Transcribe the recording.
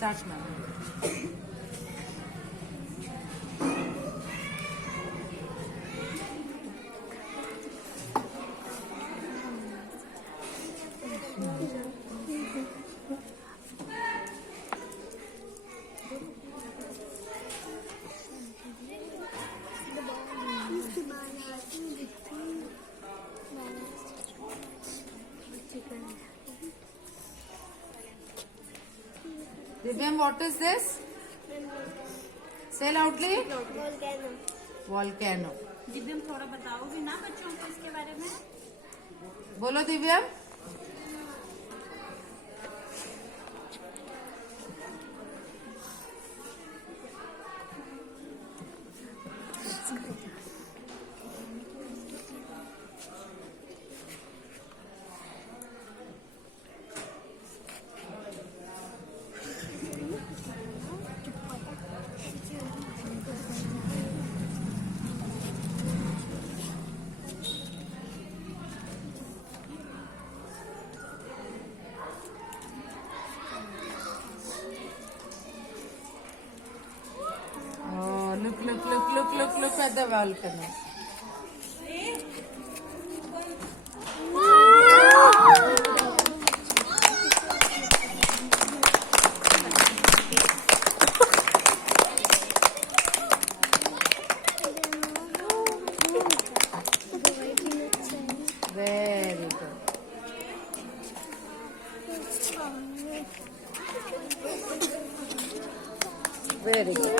Start now. Divyam, what is this? Say loudly. Volcano. दिव्यम थोड़ा बताओगी ना बच्चों को इसके बारे में? बोलो दिव्यम. Look at the volcano. Very good. Very good.